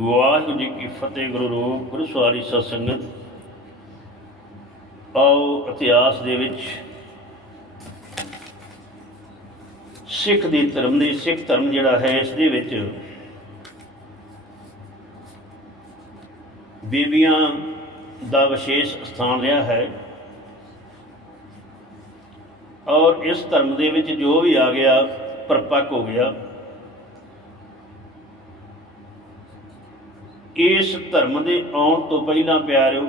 ਵਾਹਿਗੁਰੂ ਜੀ ਕੀ ਫਤਿਹ, ਗੁਰੂ ਰੂਪ, ਗੁਰੂ ਸਵਾਰੀ ਸਤ ਸੰਗਤ ਆਓ ਇਤਿਹਾਸ ਦੇ ਵਿੱਚ ਸਿੱਖ ਦੀ ਧਰਮ ਦੀ, ਸਿੱਖ ਧਰਮ ਜਿਹੜਾ ਹੈ, ਇਸ ਦੇ ਵਿੱਚ ਬੀਬੀਆਂ ਦਾ ਵਿਸ਼ੇਸ਼ ਸਥਾਨ ਰਿਹਾ ਹੈ। ਔਰ ਇਸ ਧਰਮ ਦੇ ਵਿੱਚ ਜੋ ਵੀ ਆ ਗਿਆ, ਪਰਪੱਕ ਹੋ ਗਿਆ। ਇਸ ਧਰਮ ਦੇ ਆਉਣ ਤੋਂ ਪਹਿਲਾਂ ਪਿਆਰਿਓ,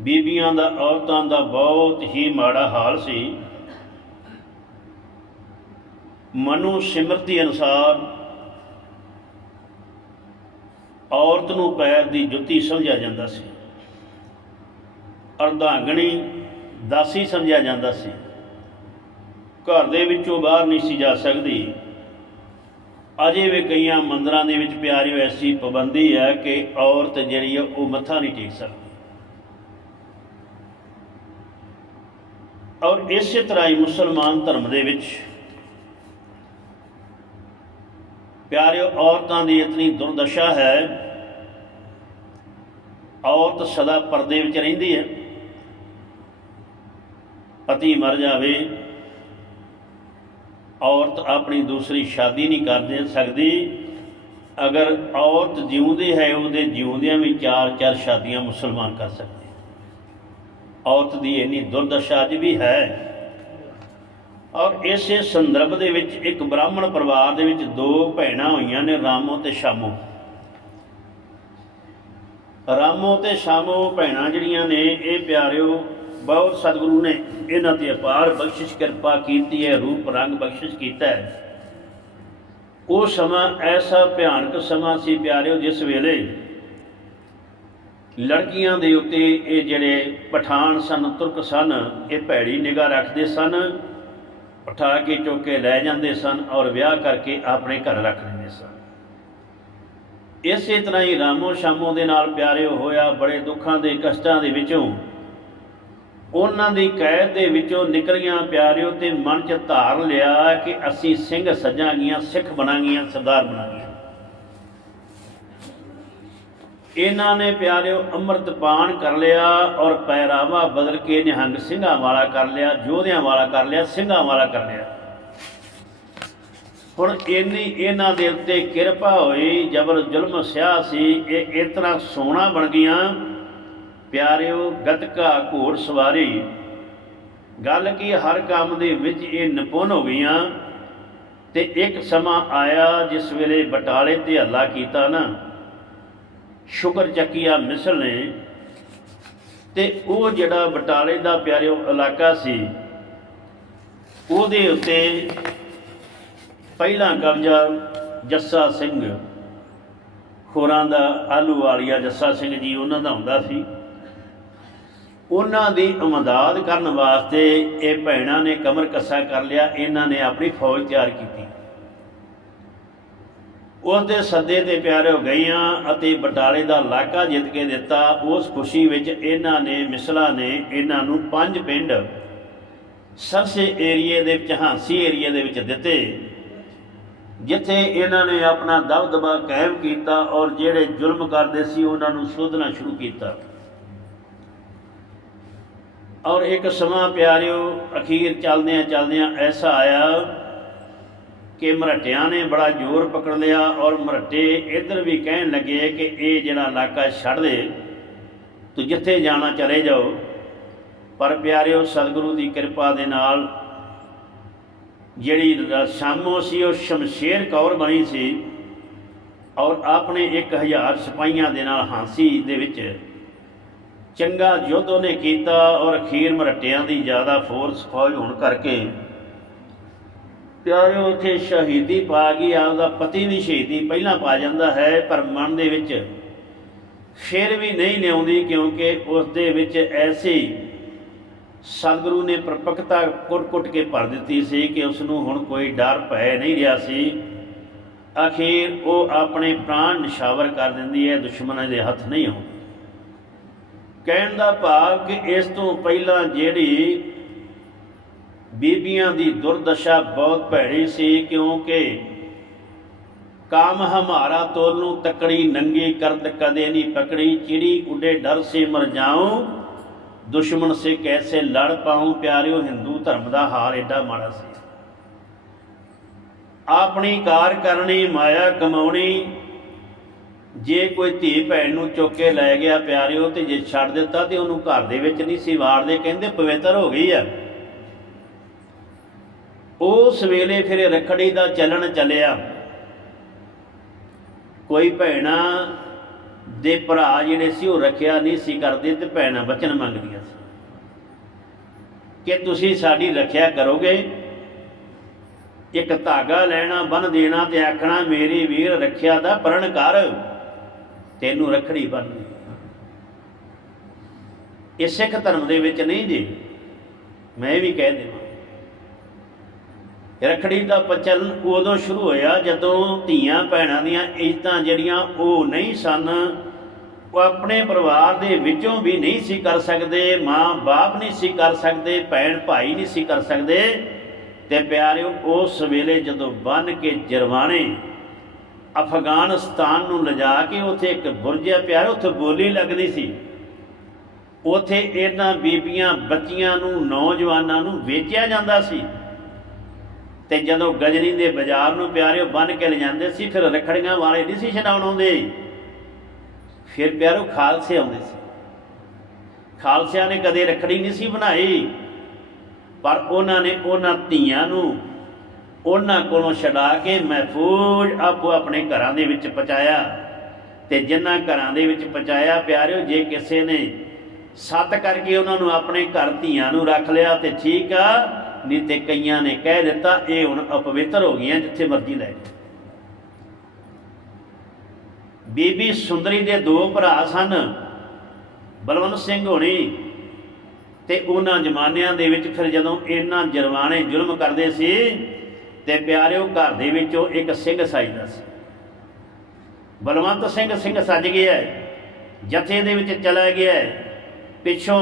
ਬੀਬੀਆਂ ਦਾ, ਔਰਤਾਂ ਦਾ ਬਹੁਤ ਹੀ ਮਾੜਾ ਹਾਲ ਸੀ। ਮਨੂ ਸਿਮਰਤੀ ਅਨੁਸਾਰ ਔਰਤ ਨੂੰ ਪੈਰ ਦੀ ਜੁੱਤੀ ਸਮਝਿਆ ਜਾਂਦਾ ਸੀ। ਅਰਧਾਂਗਣੀ ਦਾਸੀ ਸਮਝਿਆ ਜਾਂਦਾ ਸੀ। ਘਰ ਦੇ ਵਿੱਚੋਂ ਬਾਹਰ ਨਹੀਂ ਸੀ ਜਾ ਸਕਦੀ। ਅਜੇ ਵੀ ਕਈਆਂ ਮੰਦਰਾਂ ਦੇ ਵਿੱਚ ਪਿਆਰਿਓ ਐਸੀ ਪਾਬੰਦੀ ਹੈ ਕਿ ਔਰਤ ਜਿਹੜੀ ਹੈ ਉਹ ਮੱਥਾ ਨਹੀਂ ਟੇਕ ਸਕਦੀ। ਔਰ ਇਸੇ ਤਰ੍ਹਾਂ ਹੀ ਮੁਸਲਮਾਨ ਧਰਮ ਦੇ ਵਿੱਚ ਪਿਆਰਿਓ, ਔਰਤਾਂ ਦੀ ਇਤਨੀ ਦੁਰਦਸ਼ਾ ਹੈ, ਔਰਤ ਸਦਾ ਪਰਦੇ ਵਿੱਚ ਰਹਿੰਦੀ ਹੈ। ਪਤੀ ਮਰ ਜਾਵੇ ਔਰਤ ਆਪਣੀ ਦੂਸਰੀ ਸ਼ਾਦੀ ਨਹੀਂ ਕਰ ਦੇ ਸਕਦੀ। ਅਗਰ ਔਰਤ ਜਿਉਂਦੀ ਹੈ, ਉਹਦੇ ਜਿਉਂਦਿਆਂ ਵੀ ਚਾਰ ਚਾਰ ਸ਼ਾਦੀਆਂ ਮੁਸਲਮਾਨ ਕਰ ਸਕਦੇ ਔਰਤ ਦੀ ਇੰਨੀ ਦੁਰਦਸ਼ਾ ਅੱਜ ਵੀ ਹੈ। ਔਰ ਇਸੇ ਸੰਦਰਭ ਦੇ ਵਿੱਚ ਇੱਕ ਬ੍ਰਾਹਮਣ ਪਰਿਵਾਰ ਦੇ ਵਿੱਚ ਦੋ ਭੈਣਾਂ ਹੋਈਆਂ ਨੇ, ਰਾਮੋ ਤੇ ਸ਼ਾਮੋ। ਰਾਮੋ ਤੇ ਸ਼ਾਮੋ ਭੈਣਾਂ ਜਿਹੜੀਆਂ ਨੇ, ਇਹ ਪਿਆਰਿਓ ਬਹੁਤ ਸਤਿਗੁਰੂ ਨੇ ਇਹਨਾਂ ਤੇ ਅਪਾਰ ਬਖਸ਼ਿਸ਼, ਕਿਰਪਾ ਕੀਤੀ ਹੈ, ਰੂਪ ਰੰਗ ਬਖਸ਼ਿਸ਼ ਕੀਤਾ ਹੈ। ਉਹ ਸਮਾਂ ਐਸਾ ਭਿਆਨਕ ਸਮਾਂ ਸੀ ਪਿਆਰਿਓ, ਜਿਸ ਵੇਲੇ ਲੜਕੀਆਂ ਦੇ ਉੱਤੇ ਇਹ ਜਿਹੜੇ ਪਠਾਨ ਸਨ, ਤੁਰਕ ਸਨ, ਇਹ ਭੈੜੀ ਨਿਗਾਹ ਰੱਖਦੇ ਸਨ ਉਠਾ ਕੇ ਚੁੱਕ ਕੇ ਲੈ ਜਾਂਦੇ ਸਨ ਔਰ ਵਿਆਹ ਕਰਕੇ ਆਪਣੇ ਘਰ ਰੱਖ ਲੈਂਦੇ ਸਨ। ਇਸੇ ਤਰ੍ਹਾਂ ਹੀ ਰਾਮੋ ਸ਼ਾਮੋ ਦੇ ਨਾਲ ਪਿਆਰਿਓ ਹੋਇਆ, ਬੜੇ ਦੁੱਖਾਂ ਦੇ ਕਸ਼ਟਾਂ ਦੇ ਵਿੱਚੋਂ ਉਹਨਾਂ ਦੀ ਕੈਦ ਦੇ ਵਿੱਚੋਂ ਨਿਕਲੀਆਂ ਪਿਆਰਿਓ ਤੇ ਮਨ 'ਚ ਧਾਰ ਲਿਆ ਕਿ ਅਸੀਂ ਸਿੰਘ ਸੱਜਾਂਗੀਆਂ ਸਿੱਖ ਬਣਾਂਗੀਆਂ ਸਰਦਾਰ ਬਣਾਂਗੀਆਂ ਇਹਨਾਂ ਨੇ ਪਿਆਰਿਓ ਅੰਮ੍ਰਿਤ ਪਾਨ ਕਰ ਲਿਆ ਔਰ ਪਹਿਰਾਵਾ ਬਦਲ ਕੇ ਨਿਹੰਗ ਸਿੰਘਾਂ ਵਾਲਾ ਕਰ ਲਿਆ ਯੋਧਿਆਂ ਵਾਲਾ ਕਰ ਲਿਆ, ਸਿੰਘਾਂ ਵਾਲਾ ਕਰ ਲਿਆ। ਹੁਣ ਇੰਨੀ ਇਹਨਾਂ ਦੇ ਉੱਤੇ ਕਿਰਪਾ ਹੋਈ ਜਬਰ ਜ਼ੁਲਮ ਸਿਆ ਸੀ, ਇਹ ਇਤਨਾ ਸੋਹਣਾ ਬਣ ਗਈਆਂ ਪਿਆਰਿਓ, ਗਤਕਾ ਘੋੜ ਸਵਾਰੀ, ਗੱਲ ਕੀ ਹਰ ਕੰਮ ਦੇ ਵਿੱਚ ਇਹ ਨਿਪੁੰਨ ਹੋ ਗਈਆਂ ਤੇ ਇੱਕ ਸਮਾਂ ਆਇਆ ਜਿਸ ਵੇਲੇ ਬਟਾਲੇ ਤੇ ਹੱਲਾ ਕੀਤਾ ਨਾ। ਸ਼ੁਕਰ ਚੱਕੀਆ ਮਿਸਲ ਨੇ। ਤੇ ਉਹ ਜਿਹੜਾ ਬਟਾਲੇ ਦਾ ਪਿਆਰਿਓ ਇਲਾਕਾ ਸੀ, ਉਹਦੇ ਉੱਤੇ ਪਹਿਲਾ ਕਬਜ਼ਾ ਜੱਸਾ ਸਿੰਘ ਹੋਰਾਂ ਦਾ ਆਲੂ ਵਾਲੀਆ ਜੱਸਾ ਸਿੰਘ ਜੀ, ਉਹਨਾਂ ਦਾ ਹੁੰਦਾ ਸੀ। ਉਹਨਾਂ ਦੀ ਅਮਦਾਦ ਕਰਨ ਵਾਸਤੇ ਇਹ ਭੈਣਾਂ ਨੇ ਕਮਰ ਕੱਸਾ ਕਰ ਲਿਆ, ਇਹਨਾਂ ਨੇ ਆਪਣੀ ਫੌਜ ਤਿਆਰ ਕੀਤੀ। ਉਸ ਦੇ ਸੱਦੇ ਤੇ ਪਿਆਰੇ ਹੋ ਗਈਆਂ ਅਤੇ ਬਟਾਲੇ ਦਾ ਇਲਾਕਾ ਜਿੱਤ ਕੇ ਦਿੱਤਾ। ਉਸ ਖੁਸ਼ੀ ਵਿੱਚ ਇਹਨਾਂ ਨੇ, ਮਿਸਲਾ ਨੇ ਇਹਨਾਂ ਨੂੰ ਪੰਜ ਪਿੰਡ ਸਰਸੇ ਏਰੀਏ ਦੇ ਵਿੱਚ ਹਾਂਸੀ ਏਰੀਏ ਦੇ ਵਿੱਚ ਦਿੱਤੇ, ਜਿੱਥੇ ਇਹਨਾਂ ਨੇ ਆਪਣਾ ਦਬਦਬਾ ਕਾਇਮ ਕੀਤਾ ਔਰ ਜਿਹੜੇ ਜ਼ੁਲਮ ਕਰਦੇ ਸੀ ਉਹਨਾਂ ਨੂੰ ਸੋਧਣਾ ਸ਼ੁਰੂ ਕੀਤਾ। ਔਰ ਇੱਕ ਸਮਾਂ ਪਿਆਰਿਓ, ਅਖੀਰ ਚੱਲਦਿਆਂ ਚੱਲਦਿਆਂ ਐਸਾ ਆਇਆ ਕਿ ਮਰਟਿਆਂ ਨੇ ਬੜਾ ਜ਼ੋਰ ਪਕੜ ਲਿਆ ਔਰ ਮਰਟੇ ਇੱਧਰ ਵੀ ਕਹਿਣ ਲੱਗੇ ਕਿ ਇਹ ਜਿਹੜਾ ਇਲਾਕਾ ਛੱਡ ਦੇ, ਤੂੰ ਜਿੱਥੇ ਜਾਣਾ ਚਲੇ ਜਾਓ। ਪਰ ਪਿਆਰਿਓ, ਸਤਿਗੁਰੂ ਦੀ ਕਿਰਪਾ ਦੇ ਨਾਲ ਜਿਹੜੀ ਸ਼ਾਮੋ ਸੀ, ਉਹ ਸ਼ਮਸ਼ੇਰ ਕੌਰ ਬਣੀ ਸੀ ਔਰ ਆਪਣੇ 1000 ਸਿਪਾਹੀਆਂ ਦੇ ਨਾਲ ਹਾਂਸੀ ਦੇ ਵਿੱਚ ਚੰਗਾ ਯੁੱਧ ਉਹਨੇ ਕੀਤਾ ਔਰ ਅਖੀਰ ਮਰਟਿਆਂ ਦੀ ਜ਼ਿਆਦਾ ਫੋਰਸ ਫੌਜ ਹੋਣ ਕਰਕੇ ਪਿਆਰੇ ਉੱਥੇ ਸ਼ਹੀਦੀ ਪਾ ਗਈ, ਆਪਦਾ ਪਤੀ ਵੀ ਸ਼ਹੀਦੀ ਪਹਿਲਾਂ ਪਾ ਜਾਂਦਾ ਹੈ, ਪਰ ਮਨ ਦੇ ਵਿੱਚ ਫਿਰ ਵੀ ਨਹੀਂ ਲਿਆਉਂਦੀ ਕਿਉਂਕਿ ਉਸ ਦੇ ਵਿੱਚ ਐਸੀ ਸਤਿਗੁਰੂ ਨੇ ਪ੍ਰਪਕਤਾ ਕੁੱਟ-ਕੁੱਟ ਕੇ ਭਰ ਦਿੱਤੀ ਸੀ ਕਿ ਉਸ ਨੂੰ ਹੁਣ ਕੋਈ ਡਰ, ਭੈ ਨਹੀਂ ਰਿਹਾ ਸੀ। ਅਖੀਰ ਉਹ ਆਪਣੇ ਪ੍ਰਾਣ ਨਿਸ਼ਾਵਰ ਕਰ ਦਿੰਦੀ ਹੈ, ਦੁਸ਼ਮਣਾਂ ਦੇ ਹੱਥ ਨਹੀਂ ਆਉਂਦੀ। ਕਹਿਣ ਦਾ ਭਾਵ ਕਿ ਇਸ ਤੋਂ ਪਹਿਲਾਂ ਜਿਹੜੀ ਬੀਬੀਆਂ ਦੀ ਦੁਰਦਸ਼ਾ ਬਹੁਤ ਭੈੜੀ ਸੀ, ਕਿਉਂਕਿ ਕਾਮ ਹਮਾਰਾ ਤੋਲ ਨੂੰ ਤਕੜੀ, ਨੰਗੀ ਕਰਦ ਕਦੇ ਨਹੀਂ ਪਕੜੀ, ਚਿੜੀ ਉੱਡੇ ਡਰ ਸੇ ਮਰ ਜਾਉ, ਦੁਸ਼ਮਣ ਸੇ ਕੈਸੇ ਲੜ ਪਾਉ, ਪਿਆਰਿਓ ਹਿੰਦੂ ਧਰਮ ਦਾ ਹਾਲ ਐਡਾ ਮਾੜਾ ਸੀ। ਆਪਣੀ ਕਾਰ ਕਰਨੀ, ਮਾਇਆ ਕਮਾਉਣੀ ਜੇ ਕੋਈ ਧੀ ਭੈਣ ਨੂੰ ਚੁੱਕ ਕੇ ਲੈ ਗਿਆ ਪਿਆਰਿਓ ਤੇ ਜੇ ਛੱਡ ਦਿੱਤਾ ਤੇ ਉਹਨੂੰ ਘਰ ਦੇ ਵਿੱਚ ਨਹੀਂ ਸੀ ਵਾਰਦੇ ਕਹਿੰਦੇ ਪਵਿੱਤਰ ਹੋ ਗਈ ਆ। ਉਸ ਵੇਲੇ ਫਿਰ ਰਖੜੀ ਦਾ ਚੱਲਣ ਚੱਲਿਆ। ਕੋਈ ਭੈਣਾ ਦੇ ਭਰਾ ਜਿਹੜੇ ਸੀ, ਉਹ ਰੱਖਿਆ ਨਹੀਂ ਸੀ ਕਰਦੇ ਤੇ ਭੈਣਾਂ ਬਚਨ ਮੰਗਦੀਆਂ ਸੀ। ਕਿ ਤੁਸੀਂ ਸਾਡੀ ਰੱਖਿਆ ਕਰੋਗੇ? ਇੱਕ ਧਾਗਾ ਲੈਣਾ ਬੰਨ ਦੇਣਾ ਤੇ ਆਖਣਾ, ਮੇਰੀ ਵੀਰ ਰੱਖਿਆ ਦਾ ਪ੍ਰਣ ਕਰ। ਤੈਨੂੰ ਰੱਖੜੀ ਬੰਨ੍ਹਨੀ ਇਹ ਸਿੱਖ ਧਰਮ ਦੇ ਵਿੱਚ ਨਹੀਂ ਜੀ। ਮੈਂ ਵੀ ਕਹਿ ਦੇਵਾਂ। ਰੱਖੜੀ ਦਾ ਪ੍ਰਚਲਨ ਉਦੋਂ ਸ਼ੁਰੂ ਹੋਇਆ ਜਦੋਂ ਧੀਆਂ ਭੈਣਾਂ ਦੀਆਂ ਇੱਜ਼ਤਾਂ ਜਿਹੜੀਆਂ ਉਹ ਨਹੀਂ ਸਨ, ਉਹ ਆਪਣੇ ਪਰਿਵਾਰ ਦੇ ਵਿੱਚੋਂ ਵੀ ਨਹੀਂ ਸੀ ਕਰ ਸਕਦੇ, ਮਾਂ ਬਾਪ ਨਹੀਂ ਸੀ ਕਰ ਸਕਦੇ, ਭੈਣ ਭਾਈ ਨਹੀਂ ਸੀ ਕਰ ਸਕਦੇ। ਤੇ ਪਿਆਰਿਓ ਉਸ ਵੇਲੇ ਜਦੋਂ ਬੰਨ ਕੇ ਜਰਵਾਣੇ ਅਫਗਾਨਿਸਤਾਨ ਨੂੰ ਲਿਜਾ ਕੇ ਉੱਥੇ ਇੱਕ ਬੁਰਜਿਆ ਪਿਆਰ, ਉੱਥੇ ਬੋਲੀ ਲੱਗਦੀ ਸੀ। ਉੱਥੇ ਇਹਨਾਂ ਬੀਬੀਆਂ, ਬੱਚੀਆਂ ਨੂੰ, ਨੌਜਵਾਨਾਂ ਨੂੰ ਵੇਚਿਆ ਜਾਂਦਾ ਸੀ। ਤੇ ਜਦੋਂ ਗਜਨੀ ਦੇ ਬਾਜ਼ਾਰ ਨੂੰ ਪਿਆਰਿਓ ਬੰਨ ਕੇ ਲਿਜਾਂਦੇ ਸੀ, ਫਿਰ ਰਖੜੀਆਂ ਵਾਲੇ ਨਹੀਂ ਸੀ ਛਡਾਉਣ ਆਉਂਦੇ। ਫਿਰ ਪਿਆਰੋ ਖਾਲਸੇ ਆਉਂਦੇ ਸੀ। ਖਾਲਸਿਆਂ ਨੇ ਕਦੇ ਰਖੜੀ ਨਹੀਂ ਸੀ ਬਣਾਈ, ਪਰ ਉਹਨਾਂ ਨੇ ਉਹਨਾਂ ਧੀਆਂ ਨੂੰ ਉਹਨਾਂ ਕੋਲੋਂ ਛਡਾ ਕੇ ਮਹਿਫੂਜ਼ ਆਪੋ ਆਪਣੇ ਘਰਾਂ ਦੇ ਵਿੱਚ ਪਹੁੰਚਾਇਆ। ਤੇ ਜਿਨ੍ਹਾਂ ਘਰਾਂ ਦੇ ਵਿੱਚ ਪਹੁੰਚਾਇਆ, ਪਿਆਰਿਓ, ਜੇ ਕਿਸੇ ਨੇ ਸੱਤ ਕਰਕੇ ਉਹਨਾਂ ਨੂੰ ਆਪਣੇ ਘਰ ਧੀਆਂ ਨੂੰ ਰੱਖ ਲਿਆ ਤੇ ਠੀਕ ਆ, ਨਹੀਂ ਤੇ ਕਈਆਂ ਨੇ ਕਹਿ ਦਿੱਤਾ, ਇਹ ਹੁਣ ਅਪਵਿੱਤਰ ਹੋ ਗਈਆਂ ਜਿੱਥੇ ਮਰਜ਼ੀ ਲੈ ਜਾਓ। ਬੀਬੀ ਸੁੰਦਰੀ ਦੇ ਦੋ ਭਰਾ ਸਨ, ਬਲਵੰਤ ਸਿੰਘ ਹੋਣੀ ਤੇ ਉਹਨਾਂ ਜ਼ਮਾਨਿਆਂ ਦੇ ਵਿੱਚ ਫਿਰ ਜਦੋਂ ਇਹਨਾਂ ਜਰਵਾਣੇ ਜ਼ੁਲਮ ਕਰਦੇ ਸੀ ਤੇ ਪਿਆਰਿਓ ਘਰ ਦੇ ਵਿੱਚੋਂ ਇੱਕ ਸਿੰਘ ਸਾਜਦਾ ਸੀ। ਬਲਵੰਤ ਸਿੰਘ ਸਿੰਘ ਸੱਜ ਗਿਆ ਜਥੇ ਦੇ ਵਿੱਚ ਚਲਾ ਗਿਆ ਪਿੱਛੋਂ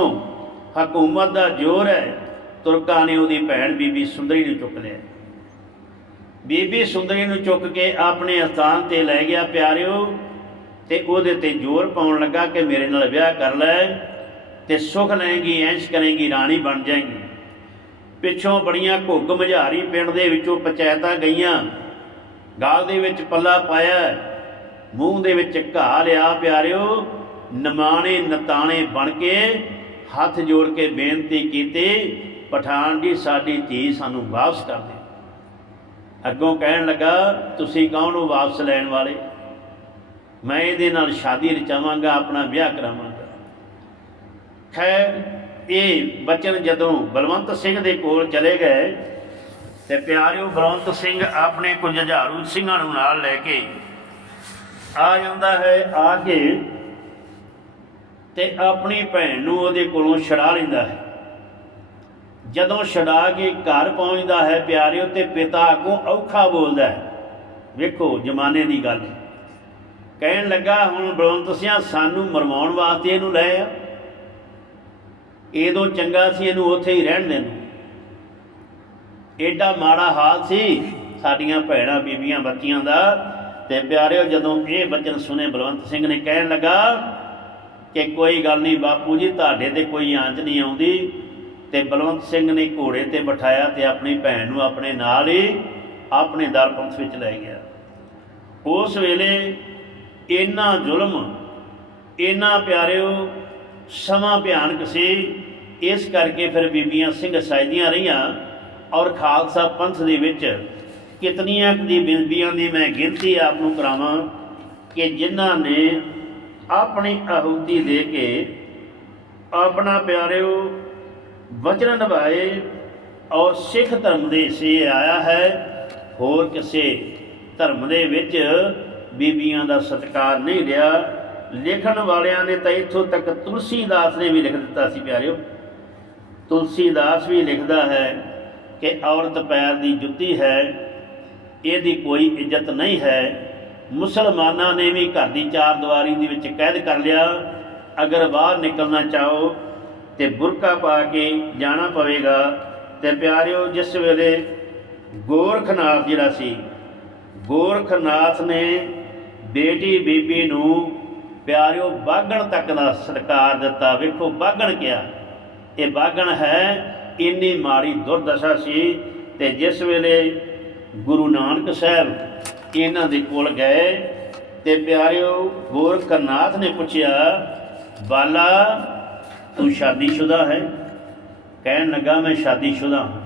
ਹਕੂਮਤ ਦਾ ਜ਼ੋਰ ਹੈ, ਤੁਰਕਾਂ ਨੇ ਉਹਦੀ ਭੈਣ ਬੀਬੀ ਸੁੰਦਰੀ ਨੂੰ ਚੁੱਕ ਲਿਆ। ਬੀਬੀ ਸੁੰਦਰੀ ਨੂੰ ਚੁੱਕ ਕੇ ਆਪਣੇ ਅਸਥਾਨ ਤੇ ਲੈ ਗਿਆ, ਪਿਆਰਿਓ, ਤੇ ਉਹਦੇ ਤੇ ਜ਼ੋਰ ਪਾਉਣ ਲੱਗਾ ਕਿ ਮੇਰੇ ਨਾਲ ਵਿਆਹ ਕਰ ਲੈ, ਤੇ ਸੁਖ ਲਏਗੀ ਐਸ਼ ਕਰੇਗੀ, ਰਾਣੀ ਬਣ ਜਾਏਗੀ। ਪਿੱਛੋਂ ਬੜੀਆਂ ਘੁੱਗ ਮਝਾਰੀ ਪਿੰਡ ਦੇ ਵਿੱਚੋਂ ਪੰਚਾਇਤਾਂ ਗਈਆਂ। ਗਾਲ ਦੇ ਵਿੱਚ ਪੱਲਾ ਪਾਇਆ। ਮੂੰਹ ਦੇ ਵਿੱਚ ਘਾਹ ਲਿਆ, ਪਿਆਰਿਓ। ਨਮਾਣੇ ਨਤਾਣੇ ਬਣ ਕੇ ਹੱਥ ਜੋੜ ਕੇ ਬੇਨਤੀ ਕੀਤੀ, ਪਠਾਨ ਜੀ, ਸਾਡੀ ਧੀ ਸਾਨੂੰ ਵਾਪਸ ਕਰ ਦੇ। ਅੱਗੋਂ ਕਹਿਣ ਲੱਗਾ, ਤੁਸੀਂ ਕੌਣ ਹੋ ਵਾਪਸ ਲੈਣ ਵਾਲੇ? ਮੈਂ ਇਹਦੇ ਨਾਲ ਸ਼ਾਦੀ ਰਚਾਵਾਂਗਾ, ਆਪਣਾ ਵਿਆਹ ਕਰਾਵਾਂਗਾ। ਖੈਰ ਇਹ ਬਚਨ ਜਦੋਂ ਬਲਵੰਤ ਸਿੰਘ ਦੇ ਕੋਲ ਚਲੇ ਗਏ ਤੇ ਪਿਆਰਿਓ ਬਲਵੰਤ ਸਿੰਘ ਆਪਣੇ ਕੁਝ ਹਜ਼ਾਰੂ ਸਿੰਘਾਂ ਨੂੰ ਨਾਲ ਲੈ ਕੇ ਆ ਜਾਂਦਾ ਹੈ ਆ ਕੇ ਤੇ ਆਪਣੀ ਭੈਣ ਨੂੰ ਉਹਦੇ ਕੋਲੋਂ ਛੜਾ ਲੈਂਦਾ ਹੈ। ਜਦੋਂ ਛਡਾ ਕੇ ਘਰ ਪਹੁੰਚਦਾ ਹੈ ਪਿਆਰਿਓ ਤੇ ਪਿਤਾ ਅੱਗੋਂ ਔਖਾ ਬੋਲਦਾ ਹੈ, ਵੇਖੋ ਜਮਾਨੇ ਦੀ ਗੱਲ ਕਹਿਣ ਲੱਗਾ, ਹੁਣ ਬਲਵੰਤ ਸਿੰਘ ਸਾਨੂੰ ਮਰਵਾਉਣ ਵਾਸਤੇ ਇਹਨੂੰ ਲੈ ਆ। ਇਹਦੋਂ ਚੰਗਾ ਸੀ ਇਹਨੂੰ ਉੱਥੇ ਹੀ ਰਹਿਣ ਦੇਣ ਐਡਾ ਮਾੜਾ ਹਾਲ ਸੀ ਸਾਡੀਆਂ ਭੈਣਾਂ, ਬੀਬੀਆਂ, ਬੱਚੀਆਂ ਦਾ ਤੇ ਪਿਆਰਿਓ, ਜਦੋਂ ਇਹ ਬਚਨ ਸੁਨੇ ਬਲਵੰਤ ਸਿੰਘ ਨੇ ਕਹਿਣ ਲੱਗਾ ਕਿ ਕੋਈ ਗੱਲ ਨਹੀਂ ਬਾਪੂ ਜੀ, ਤੁਹਾਡੇ ਤੇ ਕੋਈ ਆਂਚ ਨਹੀਂ ਆਉਂਦੀ ਤੇ ਬਲਵੰਤ ਸਿੰਘ ਨੇ ਘੋੜੇ ਤੇ ਬਿਠਾਇਆ ਤੇ ਆਪਣੀ ਭੈਣ ਨੂੰ ਆਪਣੇ ਨਾਲ ਹੀ ਆਪਣੇ ਦਰ ਪੰਥ ਵਿੱਚ ਲੈ ਗਿਆ। ਉਸ ਵੇਲੇ ਇੰਨਾ ਜ਼ੁਲਮ, ਇੰਨਾ ਪਿਆਰਿਓ, ਸਮਾਂ ਭਿਆਨਕ ਸੀ ਇਸ ਕਰਕੇ ਫਿਰ ਬੀਬੀਆਂ ਸਿੰਘ ਸਾਜਦੀਆਂ ਰਹੀਆਂ ਔਰ ਖਾਲਸਾ ਪੰਥ ਦੇ ਵਿੱਚ ਕਿਤਨੀਆਂ ਦੀ ਬੀਬੀਆਂ ਦੀ ਮੈਂ ਗਿਣਤੀ ਆਪ ਨੂੰ ਕਰਾਵਾਂ ਕਿ ਜਿਨ੍ਹਾਂ ਨੇ ਆਪਣੀ ਆਹੂਤੀ ਦੇ ਕੇ ਆਪਣਾ ਪਿਆਰਿਓ ਵਚਨ ਨਿਭਾਏ ਔਰ ਸਿੱਖ ਧਰਮ ਦੇ ਸੇ ਆਇਆ ਹੈ, ਹੋਰ ਕਿਸੇ ਧਰਮ ਦੇ ਵਿੱਚ ਬੀਬੀਆਂ ਦਾ ਸਤਿਕਾਰ ਨਹੀਂ ਰਿਹਾ। ਲਿਖਣ ਵਾਲਿਆਂ ਨੇ ਤਾਂ ਇੱਥੋਂ ਤੱਕ ਤੁਲਸੀਦਾਸ ਨੇ ਵੀ ਲਿਖ ਦਿੱਤਾ ਸੀ, ਪਿਆਰਿਓ। ਤੁਲਸੀਦਾਸ ਵੀ ਲਿਖਦਾ ਹੈ ਕਿ ਔਰਤ ਪੈਰ ਦੀ ਜੁੱਤੀ ਹੈ, ਇਹਦੀ ਕੋਈ ਇੱਜ਼ਤ ਨਹੀਂ ਹੈ। ਮੁਸਲਮਾਨਾਂ ਨੇ ਵੀ ਘਰ ਦੀ ਚਾਰ ਦੀਵਾਰੀ ਦੇ ਵਿੱਚ ਕੈਦ ਕਰ ਲਿਆ। ਅਗਰ ਬਾਹਰ ਨਿਕਲਣਾ ਚਾਹੋ ਤੇ ਬੁਰਕਾ ਪਾ ਕੇ ਜਾਣਾ ਪਵੇਗਾ। ਤੇ ਪਿਆਰਿਓ, ਜਿਸ ਵੇਲੇ ਗੋਰਖਨਾਥ ਜਿਹੜਾ ਸੀ, ਗੋਰਖਨਾਥ ਨੇ ਬੇਟੀ ਬੀਬੀ ਨੂੰ ਪਿਆਰਿਓ ਬਾਗਣ ਤੱਕ ਦਾ ਸਤਿਕਾਰ ਦਿੱਤਾ। ਵੇਖੋ, ਬਾਗਣ ਕਿਹਾ ਇਹ ਬਾਗਣ ਹੈ, ਇੰਨੀ ਮਾੜੀ ਦੁਰਦਸ਼ਾ ਸੀ ਤੇ ਜਿਸ ਵੇਲੇ ਗੁਰੂ ਨਾਨਕ ਸਾਹਿਬ ਇਹਨਾਂ ਦੇ ਕੋਲ ਗਏ ਤੇ ਪਿਆਰਿਓ, ਹੋਰ ਕਰਨਾਥ ਨੇ ਪੁੱਛਿਆ, ਬਾਲਾ, ਤੂੰ ਸ਼ਾਦੀशुदा ਹੈ? ਕਹਿਣ ਲੱਗਾ, ਮੈਂ ਸ਼ਾਦੀशुदा ਹਾਂ।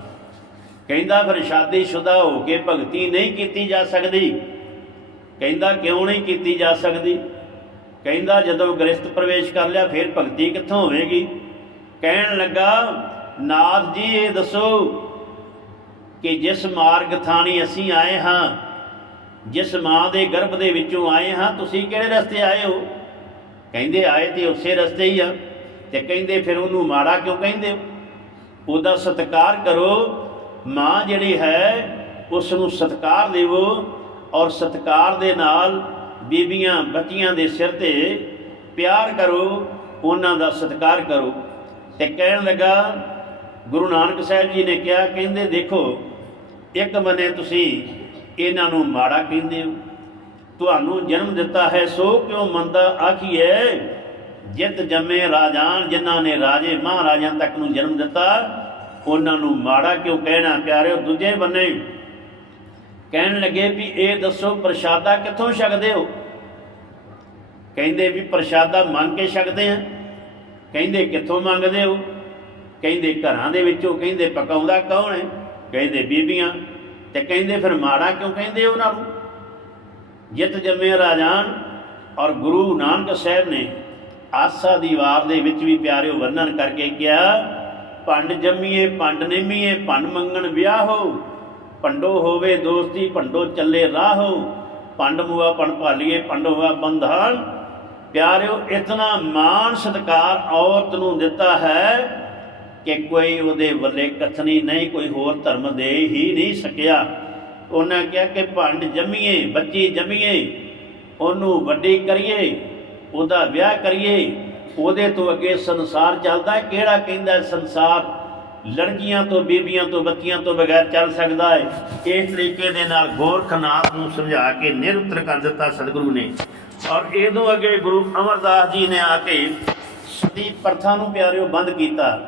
ਕਹਿੰਦਾ, ਫਿਰ ਸ਼ਾਦੀशुदा ਹੋ ਕੇ ਭਗਤੀ ਨਹੀਂ ਕੀਤੀ ਜਾ ਸਕਦੀ? ਕਹਿੰਦਾ, ਕਿਉਂ ਨਹੀਂ ਕੀਤੀ ਜਾ ਸਕਦੀ? ਕਹਿੰਦਾ, ਜਦੋਂ ਗ੍ਰਸਥ ਪ੍ਰਵੇਸ਼ ਕਰ ਲਿਆ, ਫਿਰ ਭਗਤੀ ਕਿੱਥੋਂ ਹੋਵੇਗੀ? ਕਹਿਣ ਲੱਗਾ, ਨਾਥ ਜੀ, ਇਹ ਦੱਸੋ ਕਿ ਜਿਸ ਮਾਰਗ ਥਾਣੀ ਅਸੀਂ ਆਏ ਹਾਂ, ਜਿਸ ਮਾਂ ਦੇ ਗਰਭ ਦੇ ਵਿੱਚੋਂ ਆਏ ਹਾਂ, ਤੁਸੀਂ ਕਿਹੜੇ ਰਸਤੇ ਆਏ ਹੋ? ਕਹਿੰਦੇ, ਆਏ ਤੇ ਉਸੇ ਰਸਤੇ ਹੀ ਆ। ਤੇ ਕਹਿੰਦੇ, ਫਿਰ ਉਹਨੂੰ ਮਾੜਾ ਕਿਉਂ ਕਹਿੰਦੇ ਹੋ? ਉਹਦਾ ਸਤਿਕਾਰ ਕਰੋ, ਮਾਂ ਜਿਹੜੀ ਹੈ ਉਸ ਨੂੰ ਸਤਿਕਾਰ ਦੇਵੋ ਔਰ ਸਤਿਕਾਰ ਦੇ ਨਾਲ ਬੀਬੀਆਂ, ਬੱਚੀਆਂ ਦੇ ਸਿਰ ਤੇ ਪਿਆਰ ਕਰੋ, ਉਹਨਾਂ ਦਾ ਸਤਿਕਾਰ ਕਰੋ। ਤੇ ਕਹਿਣ ਲੱਗਾ, ਗੁਰੂ ਨਾਨਕ ਸਾਹਿਬ ਜੀ ਨੇ ਕਿਹਾ, ਕਹਿੰਦੇ ਦੇਖੋ, ਇੱਕ ਬੰਨੇ ਤੁਸੀਂ ਇਹਨਾਂ ਨੂੰ ਮਾੜਾ ਕਹਿੰਦੇ ਹੋ। ਤੁਹਾਨੂੰ ਜਨਮ ਦਿੱਤਾ ਹੈ, ਸੋ ਕਿਉਂ ਮੰਦਾ ਆਖੀਏ ਜਿਤ ਜੰਮੇ ਰਾਜਾਨ ਜਿਨ੍ਹਾਂ ਨੇ ਰਾਜੇ ਮਹਾਰਾਜਾਂ ਤੱਕ ਨੂੰ ਜਨਮ ਦਿੱਤਾ, ਉਹਨਾਂ ਨੂੰ ਮਾੜਾ ਕਿਉਂ ਕਹਿਣਾ, ਪਿਆਰਿਓ? ਦੂਜੇ ਬੰਨੇ ਕਹਿਣ ਲੱਗੇ ਵੀ, ਇਹ ਦੱਸੋ, ਪ੍ਰਸ਼ਾਦਾ ਕਿੱਥੋਂ ਛਕਦੇ ਹੋ? ਕਹਿੰਦੇ ਵੀ, ਪ੍ਰਸ਼ਾਦਾ ਮੰਗ ਕੇ ਛਕਦੇ ਆ ਕਹਿੰਦੇ ਕਿੱਥੋਂ ਮੰਗਦੇ ਹੋ? ਕਹਿੰਦੇ ਘਰਾਂ ਦੇ ਵਿੱਚੋਂ, ਕਹਿੰਦੇ ਪਕਾਉਂਦਾ ਕੌਣ ਹੈ? ਕਹਿੰਦੇ ਬੀਬੀਆਂ। ਤੇ ਕਹਿੰਦੇ ਫਿਰ ਮਾੜਾ ਕਿਉਂ ਕਹਿੰਦੇ ਉਹਨਾਂ ਨੂੰ? ਜਿਤ ਜੰਮੇ ਰਾਜਾਨ ਔਰ ਗੁਰੂ ਨਾਨਕ ਸਾਹਿਬ ਨੇ ਆਸਾ ਦੀ ਵਾਰ ਦੇ ਵਿੱਚ ਵੀ ਪਿਆਰਿਓ ਵਰਣਨ ਕਰਕੇ ਕਿਹਾ, ਭੰਡ ਜੰਮੀਏ, ਭੰਡ ਨਿਮੀਏ, ਭੰਡ ਮੰਗਣ ਵਿਆਹੋ। ਭੰਡੋ ਹੋਵੇ ਦੋਸਤੀ, ਭੰਡੋ ਚੱਲੇ ਰਾਹੋ। ਭੰਡ ਮੁਆ ਭੰਡ ਭਾਲੀਏ, ਭੰਡ ਹੋਆ ਬੰਧਾਨ ਪਿਆਰਿਓ, ਇਤਨਾ ਮਾਣ ਸਤਕਾਰ ਔਰਤ ਨੂੰ ਦਿੱਤਾ ਹੈ ਕਿ ਕੋਈ ਉਹਦੇ ਵੱਲੇ ਕਥਨੀ ਨਹੀਂ, ਕੋਈ ਹੋਰ ਧਰਮ ਦੇ ਹੀ ਨਹੀਂ ਸਕਿਆ। ਉਹਨਾਂ ਕਿਹਾ ਕਿ ਭੰਡ ਜੰਮੀਏ, ਬੱਚੀ ਜੰਮੀਏ, ਉਹਨੂੰ ਵੱਡੀ ਕਰੀਏ, ਉਹਦਾ ਵਿਆਹ ਕਰੀਏ, ਉਹਦੇ ਤੋਂ ਅੱਗੇ ਸੰਸਾਰ ਚੱਲਦਾ ਹੈ। ਕਿਹੜਾ ਕਹਿੰਦਾ ਸੰਸਾਰ ਲੜਕੀਆਂ ਤੋਂ, ਬੀਬੀਆਂ ਤੋਂ, ਬੱਚੀਆਂ ਤੋਂ ਬਗੈਰ ਚੱਲ ਸਕਦਾ ਹੈ? ਇਸ ਤਰੀਕੇ ਦੇ ਨਾਲ ਗੋਰਖਨਾਥ ਨੂੰ ਸਮਝਾ ਕੇ ਨਿਰੁੱਤਰ ਕਰ ਦਿੱਤਾ ਸਤਿਗੁਰੂ ਨੇ। ਔਰ ਇਹਦੋਂ ਅੱਗੇ ਗੁਰੂ ਅਮਰਦਾਸ ਜੀ ਨੇ ਆ ਕੇ ਸਤੀ ਪ੍ਰਥਾ ਨੂੰ ਪਿਆਰਿਓ ਬੰਦ ਕੀਤਾ।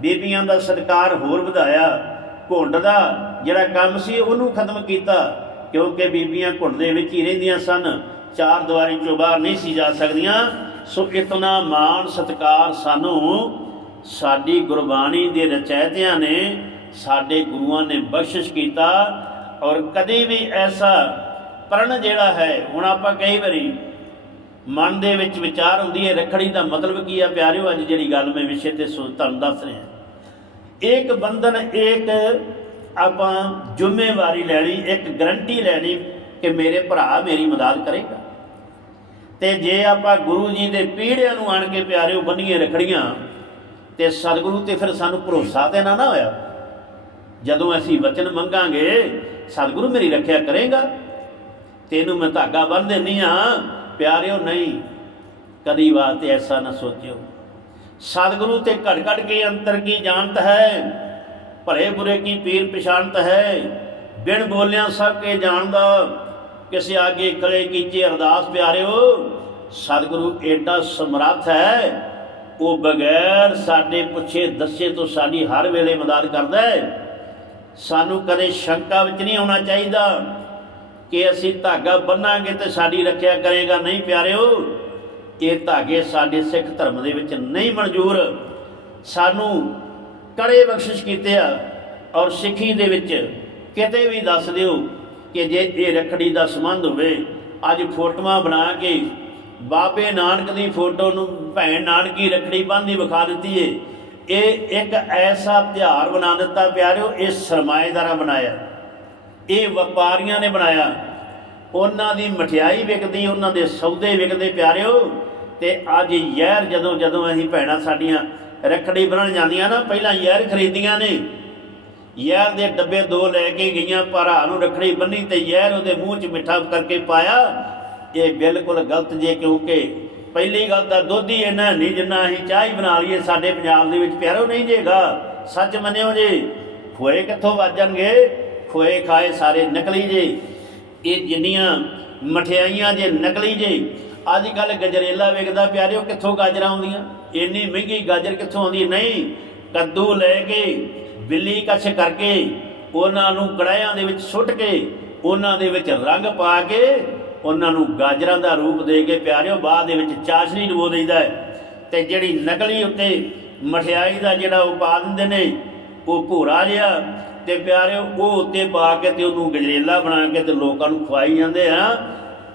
ਬੀਬੀਆਂ ਦਾ ਸਤਿਕਾਰ ਹੋਰ ਵਧਾਇਆ। ਘੁੰਡ ਦਾ ਜਿਹੜਾ ਕੰਮ ਸੀ ਉਹਨੂੰ ਖਤਮ ਕੀਤਾ। ਕਿਉਂਕਿ ਬੀਬੀਆਂ ਘੁੰਡ ਦੇ ਵਿੱਚ ਹੀ ਰਹਿੰਦੀਆਂ ਸਨ। ਚਾਰ ਦੀਵਾਰੀ ਚੋਂ ਬਾਹਰ ਨਹੀਂ ਸੀ ਜਾ ਸਕਦੀਆਂ। ਸੋ ਇਤਨਾ ਮਾਣ ਸਤਿਕਾਰ ਸਾਨੂੰ ਸਾਡੀ ਗੁਰਬਾਣੀ ਦੇ ਰਚੈਤਿਆਂ ਨੇ, ਸਾਡੇ ਗੁਰੂਆਂ ਨੇ ਬਖਸ਼ਿਸ਼ ਕੀਤਾ। ਔਰ ਕਦੇ ਵੀ ਐਸਾ ਪ੍ਰਣ ਜਿਹੜਾ ਹੈ, ਹੁਣ ਆਪਾਂ ਕਈ ਵਾਰੀ ਮਨ ਦੇ ਵਿੱਚ ਵਿਚਾਰ ਹੁੰਦੀ ਹੈ, ਰਖੜੀ ਦਾ ਮਤਲਬ ਕੀ ਆ? ਪਿਆਰਿਓ, ਅੱਜ ਜਿਹੜੀ ਗੱਲ ਮੈਂ ਵਿਸ਼ੇ ਤੇ ਸੋ ਤੁਹਾਨੂੰ ਦੱਸ ਰਿਹਾ। ਇੱਕ ਬੰਧਨ, ਇੱਕ ਆਪਾਂ ਜ਼ਿੰਮੇਵਾਰੀ ਲੈਣੀ, ਇੱਕ ਗਰੰਟੀ ਲੈਣੀ ਕਿ ਮੇਰੇ ਭਰਾ ਮੇਰੀ ਮਦਦ ਕਰੇਗਾ। ਤੇ ਜੇ ਆਪਾਂ ਗੁਰੂ ਜੀ ਦੇ ਪੀੜਿਆਂ ਨੂੰ ਆਣ ਕੇ ਪਿਆਰਿਓ ਬੰਨੀਏ ਰਖੜੀਆਂ, ਤੇ ਸਤਿਗੁਰੂ ਤੇ ਫਿਰ ਸਾਨੂੰ ਭਰੋਸਾ ਤੇ ਨਾ ਨਾ ਹੋਇਆ। ਜਦੋਂ ਅਸੀਂ ਵਚਨ ਮੰਗਾਂਗੇ, ਸਤਿਗੁਰੂ ਮੇਰੀ ਰੱਖਿਆ ਕਰੇਗਾ। ਤੈਨੂੰ ਮੈਂ ਧਾਗਾ ਬੰਨ ਦੇਣੀ ਆ। ਪਿਆਰਿਓ ਨਹੀਂ, ਕਦੀ ਵਾਸਤੇ ਐਸਾ ਨਾ ਸੋਚਿਓ। ਸਤਿਗੁਰੂ ਤੇ ਘੜ ਘੜ ਕੇ ਅੰਤਰ ਕੀ ਜਾਣਤ ਹੈ? ਭਲੇ ਬੁਰੇ ਕੀ ਪੀਰ ਪਛਾਣਤ ਹੈ? ਬਿਨ ਬੋਲਿਆਂ ਸਭ ਕੇ ਜਾਣਦਾ, ਕਿਸੇ ਆਗੇ ਕਲੇ ਕੀਚੇ ਅਰਦਾਸ ਪਿਆਰਿਓ, ਸਤਿਗੁਰੂ ਏਡਾ ਸਮਰੱਥ ਹੈ, ਉਹ ਬਗੈਰ ਸਾਡੇ ਪੁੱਛੇ ਦੱਸੇ ਤੋਂ ਸਾਡੀ ਹਰ ਵੇਲੇ ਮਦਦ ਕਰਦਾ ਹੈ। ਸਾਨੂੰ ਕਦੇ ਸ਼ੰਕਾ ਵਿੱਚ ਨਹੀਂ ਆਉਣਾ ਚਾਹੀਦਾ। ਕਿ ਅਸੀਂ ਧਾਗਾ ਬੰਨਾਂਗੇ ਤੇ ਸਾਡੀ ਰੱਖਿਆ ਕਰੇਗਾ। ਨਹੀਂ ਪਿਆਰਿਓ, ਇਹ ਧਾਗੇ ਸਾਡੇ ਸਿੱਖ ਧਰਮ ਦੇ ਵਿੱਚ ਨਹੀਂ ਮਨਜ਼ੂਰ। ਸਾਨੂੰ ਕੜੇ ਬਖਸ਼ਿਸ਼ ਕੀਤੇ ਆ ਔਰ ਸਿੱਖੀ ਦੇ ਵਿੱਚ ਕਿਤੇ ਵੀ ਦੱਸ ਦਿਓ ਕਿ ਜੇ ਇਹ ਰਖੜੀ ਦਾ ਸੰਬੰਧ ਹੋਵੇ, ਅੱਜ ਫੋਟੋਆਂ ਬਣਾ ਕੇ ਬਾਬੇ ਨਾਨਕ ਦੀ ਫੋਟੋ ਨੂੰ ਭੈਣ ਨਾਨਕੀ ਰਖੜੀ ਬੰਨ੍ਹਦੀ ਵਿਖਾ ਦਿੱਤੀ ਏ। ਇਹ ਇੱਕ ਐਸਾ ਤਿਉਹਾਰ ਬਣਾ ਦਿੱਤਾ ਪਿਆਰਿਓ, ਇਹ ਸਰਮਾਏਦਾਰਾ ਬਣਾਇਆ। ਇਹ ਵਪਾਰੀਆਂ ਨੇ ਬਣਾਇਆ। ਉਹਨਾਂ ਦੀ ਮਠਿਆਈ ਵਿਕਦੀ, ਉਹਨਾਂ ਦੇ ਸੌਦੇ ਵਿਕਦੇ ਪਿਆਰਿਓ, ਤੇ ਅੱਜ ਯਹਿਰ ਜਦੋਂ ਜਦੋਂ ਅਸੀਂ ਭੈਣਾਂ ਸਾਡੀਆਂ ਰਖੜੀ ਬਣਨ ਜਾਂਦੀਆਂ ਨਾ, ਪਹਿਲਾਂ ਯਹਿਰ ਖਰੀਦੀਆਂ ਨੇ। ਯਹਿਰ ਦੇ ਡੱਬੇ ਦੋ ਲੈ ਕੇ ਗਈਆਂ ਭਰਾ ਨੂੰ ਰਖੜੀ ਬੰਨੀ ਤੇ ਯਹਿਰ ਉਹਦੇ ਮੂੰਹ 'ਚ ਮਿੱਠਾ ਕਰਕੇ ਪਾਇਆ। ਇਹ ਬਿਲਕੁਲ ਗਲਤ ਜੇ, ਕਿਉਂਕਿ ਪਹਿਲੀ ਗੱਲ ਤਾਂ ਦੁੱਧ ਹੀ ਇੰਨਾ ਨਹੀਂ ਜਿੰਨਾ ਅਸੀਂ ਚਾਹ ਹੀ ਬਣਾ ਲਈਏ, ਸਾਡੇ ਪੰਜਾਬ ਦੇ ਵਿੱਚ ਪਿਆਰੋ ਨਹੀਂ ਜੇਗਾ। ਸੱਚ ਮੰਨਿਓ ਜੇ। ਖੋਏ ਕਿੱਥੋਂ ਵੱਜਣਗੇ ਖੋਏ ਖਾਏ ਸਾਰੇ ਨਕਲੀ ਜੇ। ਇਹ ਜਿੰਨੀਆਂ ਮਠਿਆਈਆਂ ਜੇ ਨਕਲੀ ਜੇ। ਅੱਜ ਕੱਲ ਗਜਰੇਲਾ ਵਿਕਦਾ ਪਿਆਰਿਓ ਕਿੱਥੋਂ ਗਾਜਰਾਂ ਆਉਂਦੀਆਂ? ਇੰਨੀ ਮਹਿੰਗੀ ਗਾਜਰ ਕਿੱਥੋਂ ਆਉਂਦੀ? ਨਹੀਂ, ਕੱਦੂ ਲੈ ਕੇ, ਬਿੱਲੀ ਕੱਛ ਕਰਕੇ, ਉਹਨਾਂ ਨੂੰ ਕੜਾਹਿਆਂ ਦੇ ਵਿੱਚ ਸੁੱਟ ਕੇ, ਉਹਨਾਂ ਦੇ ਵਿੱਚ ਰੰਗ ਪਾ ਕੇ, ਉਹਨਾਂ ਨੂੰ ਗਾਜਰਾਂ ਦਾ ਰੂਪ ਦੇ ਕੇ ਪਿਆਰਿਓ ਬਾਅਦ ਦੇ ਵਿੱਚ ਚਾਸ਼ਨੀ ਡਬੋ ਦਈਦਾ ਹੈ। ਤੇ ਜਿਹੜੀ ਨਕਲੀ ਉੱਤੇ ਮਠਿਆਈ ਦਾ ਜਿਹੜਾ ਉਹ ਪਾ ਦਿੰਦੇ ਨੇ, ਉਹ ਭੂਰਾ ਜਿਹਾ ਤੇ ਪਿਆਰਿਓ, ਉਹ ਉੱਤੇ ਪਾ ਕੇ ਤੇ ਉਹਨੂੰ ਗਜਰੇਲਾ ਬਣਾ ਕੇ ਤੇ ਲੋਕਾਂ ਨੂੰ ਖਵਾਈ ਜਾਂਦੇ ਆ।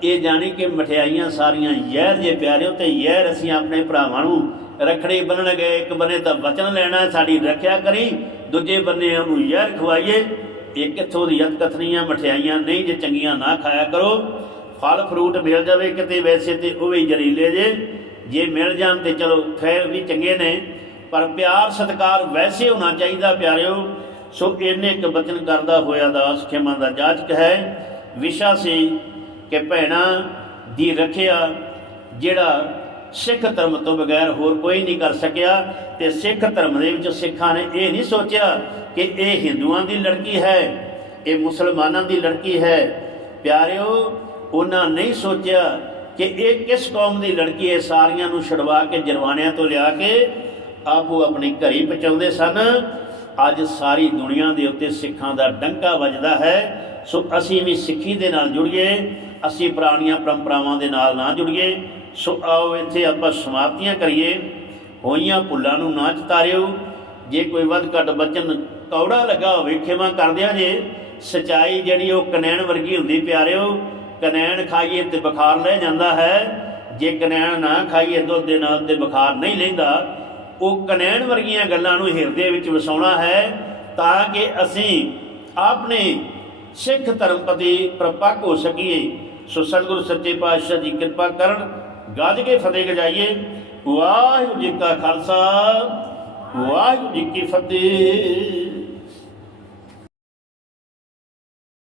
ਇਹ ਜਾਣੀ ਕਿ ਮਠਿਆਈਆਂ ਸਾਰੀਆਂ ਯਹਿਰ ਜੇ ਪਿਆਰਿਓ, ਤੇ ਜ਼ਹਿਰ ਅਸੀਂ ਆਪਣੇ ਭਰਾਵਾਂ ਨੂੰ ਰੱਖੜੀ ਬੰਨਣ ਗਏ। ਇੱਕ ਬੰਨੇ ਤਾਂ ਵਚਨ ਲੈਣਾ, ਸਾਡੀ ਰੱਖਿਆ ਕਰੀ, ਦੂਜੇ ਬੰਨੇ ਉਹਨੂੰ ਯਹਿਰ ਖਵਾਈਏ। ਇਹ ਕਿੱਥੋਂ ਦੀ ਅਤ ਕਥਨੀਆਂ ਮਠਿਆਈਆਂ ਨਹੀਂ ਜੇ ਚੰਗੀਆਂ ਨਾ ਖਾਇਆ ਕਰੋ। ਫਲ ਫਰੂਟ ਮਿਲ ਜਾਵੇ ਕਿਤੇ ਵੈਸੇ ਤੇ ਉਹ ਵੀ ਜ਼ਰੀਲੇ ਜੇ। ਜੇ ਮਿਲ ਜਾਣ ਤੇ ਚਲੋ ਖੈਰ ਵੀ ਚੰਗੇ ਨੇ। ਪਰ ਪਿਆਰ ਸਤਿਕਾਰ ਵੈਸੇ ਹੋਣਾ ਚਾਹੀਦਾ ਪਿਆਰਿਓ। ਸੋ ਇਹਨੇ ਇੱਕ ਬਚਨ ਕਰਦਾ ਹੋਇਆ ਦਾਸ ਖਿਮਾ ਦਾ ਜਾਚਕ ਹੈ। ਵਿਸ਼ਾ ਸੀ ਕਿ ਭੈਣਾ ਦੀ ਰੱਖਿਆ ਜਿਹੜਾ ਸਿੱਖ ਧਰਮ ਤੋਂ ਬਗੈਰ ਹੋਰ ਕੋਈ ਨਹੀਂ ਕਰ ਸਕਿਆ ਤੇ ਸਿੱਖ ਧਰਮ ਦੇ ਵਿੱਚ ਸਿੱਖਾਂ ਨੇ ਇਹ ਨਹੀਂ ਸੋਚਿਆ ਕਿ ਇਹ ਹਿੰਦੂਆਂ ਦੀ ਲੜਕੀ ਹੈ, ਇਹ ਮੁਸਲਮਾਨਾਂ ਦੀ ਲੜਕੀ ਹੈ। ਪਿਆਰਿਓ, ਉਹਨਾਂ ਨਹੀਂ ਸੋਚਿਆ ਕਿ ਇਹ ਕਿਸ ਕੌਮ ਦੀ ਲੜਕੀ ਹੈ, ਸਾਰੀਆਂ ਨੂੰ ਛਡਵਾ ਕੇ ਜਰਵਾਣਿਆਂ ਤੋਂ ਲਿਆ ਕੇ ਆਪੋ ਆਪਣੀ ਘਰੀ ਪਹੁੰਚਾਉਂਦੇ ਸਨ। ਅੱਜ ਸਾਰੀ ਦੁਨੀਆ ਦੇ ਉੱਤੇ ਸਿੱਖਾਂ ਦਾ ਡੰਕਾ ਵੱਜਦਾ ਹੈ। ਸੋ ਅਸੀਂ ਵੀ ਸਿੱਖੀ ਦੇ ਨਾਲ ਜੁੜੀਏ, ਅਸੀਂ ਪੁਰਾਣੀਆਂ ਪਰੰਪਰਾਵਾਂ ਦੇ ਨਾਲ ਨਾ ਜੁੜੀਏ। ਸੋ ਆਓ ਇੱਥੇ ਆਪਾਂ ਸਮਾਪਤੀਆਂ ਕਰੀਏ। ਹੋਈਆਂ ਭੁੱਲਾਂ ਨੂੰ ਨਾ ਚਤਾਰਿਓ। ਜੇ ਕੋਈ ਵੱਧ ਘੱਟ ਬਚਨ ਕੌੜਾ ਲੱਗਾ ਹੋਵੇ, ਖਿਮਾ ਕਰਦਿਆਂ ਜੇ। ਸਚਾਈ ਜਿਹੜੀ ਉਹ ਕਨੈਣ ਵਰਗੀ ਹੁੰਦੀ ਪਿਆਰਿਓ, ਕਨੈਣ ਖਾਈਏ ਤੇ ਬੁਖਾਰ ਲੈ ਜਾਂਦਾ ਹੈ। ਜੇ ਕਨੈਣ ਨਾ ਖਾਈਏ, ਦੁੱਧ ਦੇ ਨਾਲ ਤੇ ਬੁਖਾਰ ਨਹੀਂ ਲੈਂਦਾ। ਉਹ ਕਨੈਣ ਵਰਗੀਆਂ ਗੱਲਾਂ ਨੂੰ ਹਿਰਦੇ ਵਿੱਚ ਵਸਾਉਣਾ ਹੈ ਤਾਂ ਕਿ ਅਸੀਂ ਆਪਣੇ ਸਿੱਖ ਧਰਮ ਪ੍ਰਤੀ ਪ੍ਰਪੱਕ ਹੋ ਸਕੀਏ। ਸੋ ਸਤਿਗੁਰੂ ਸੱਚੇ ਪਾਤਸ਼ਾਹ ਜੀ ਕਿਰਪਾ ਕਰਨ, ਗੱਜ ਕੇ ਫਤਿਹ ਗਜਾਈਏ। ਵਾਹਿਗੁਰੂ ਜੀ ਕਾ ਖਾਲਸਾ, ਵਾਹਿਗੁਰੂ ਜੀ ਕੀ ਫਤਿਹ।